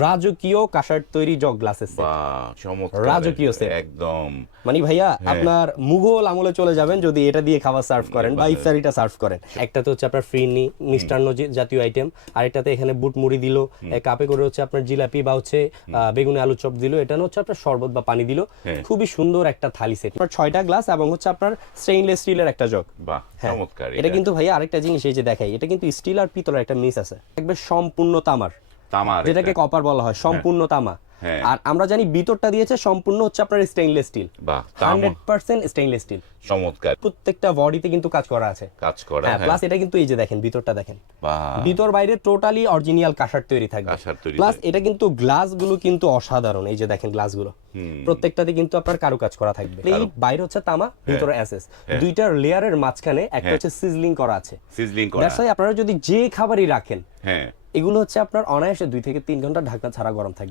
রাজকীয় কাঁসার তৈরি জগ গ্লাসের সেট। বাহ, চমৎকার। রাজকীয় সেট একদম। মানে ভাইয়া আপনার মুঘল আমলে চলে যাবেন যদি এটা দিয়ে খাবার সার্ভ করেন বা ইফতারিটা সার্ভ করেন। একটাতে হচ্ছে আপনার ফিরনি মিষ্টান্ন জাতীয় আইটেম, আরেকটাতে এখানে বুট মুড়ি দিল, কাপে করে হচ্ছে আপনার জিলাপি বা হচ্ছে বেগুনি আলু চপ দিল, এটা হচ্ছে আপনার শরবত বা পানি দিল। খুবই সুন্দর একটা থালি সেট। আপনার 6টা গ্লাস এবং হচ্ছে আপনার স্টেইনলেস স্টিলের একটা জগ। বাহ, চমৎকার। এটা কিন্তু ভাইয়া আরেকটা জিনিস এই যে দেখাই, এটা কিন্তু স্টিল আর পিতলের একটা মিক্স আছে, একবার সম্পূর্ণ তামার, যেটাকে কপার বলা হয়, সম্পূর্ণ তামা। আর আমরা জানি ভিতরটা দিয়েছে সম্পূর্ণ হচ্ছে আপনার স্টেইনলেস স্টিল। বাহ, 100% স্টেইনলেস স্টিল। চমৎকার। প্রত্যেকটা বডিতে কিন্তু কাজ করা আছে, কাজ করা। হ্যাঁ, প্লাস এটা কিন্তু এই যে দেখেন ভিতরটা দেখেন, বাহ, ভিতর বাইরে টোটালি অরিজিনাল কাঁসার তৈরি থাকবে। কাঁসার তৈরি। প্লাস এটা কিন্তু গ্লাসগুলো কিন্তু অসাধারণ, এই যে দেখেন গ্লাসগুলো প্রত্যেকটাতে কিন্তু আপনার কারুকাজ করা থাকবে। এই বাইরে হচ্ছে তামা, ভিতরে এসএস, দুইটা লেয়ারের মাঝখানে একটা হচ্ছে সিজলিং করা আছে। সিজলিং করা। দ্যাটস ওয়াই আপনারা যদি যে খাবারই রাখেন, হ্যাঁ, এগুলো হচ্ছে আপনার অনায়াসে 2 থেকে 3 ঘন্টা ঢাকনা ছাড়া গরম থাকবে।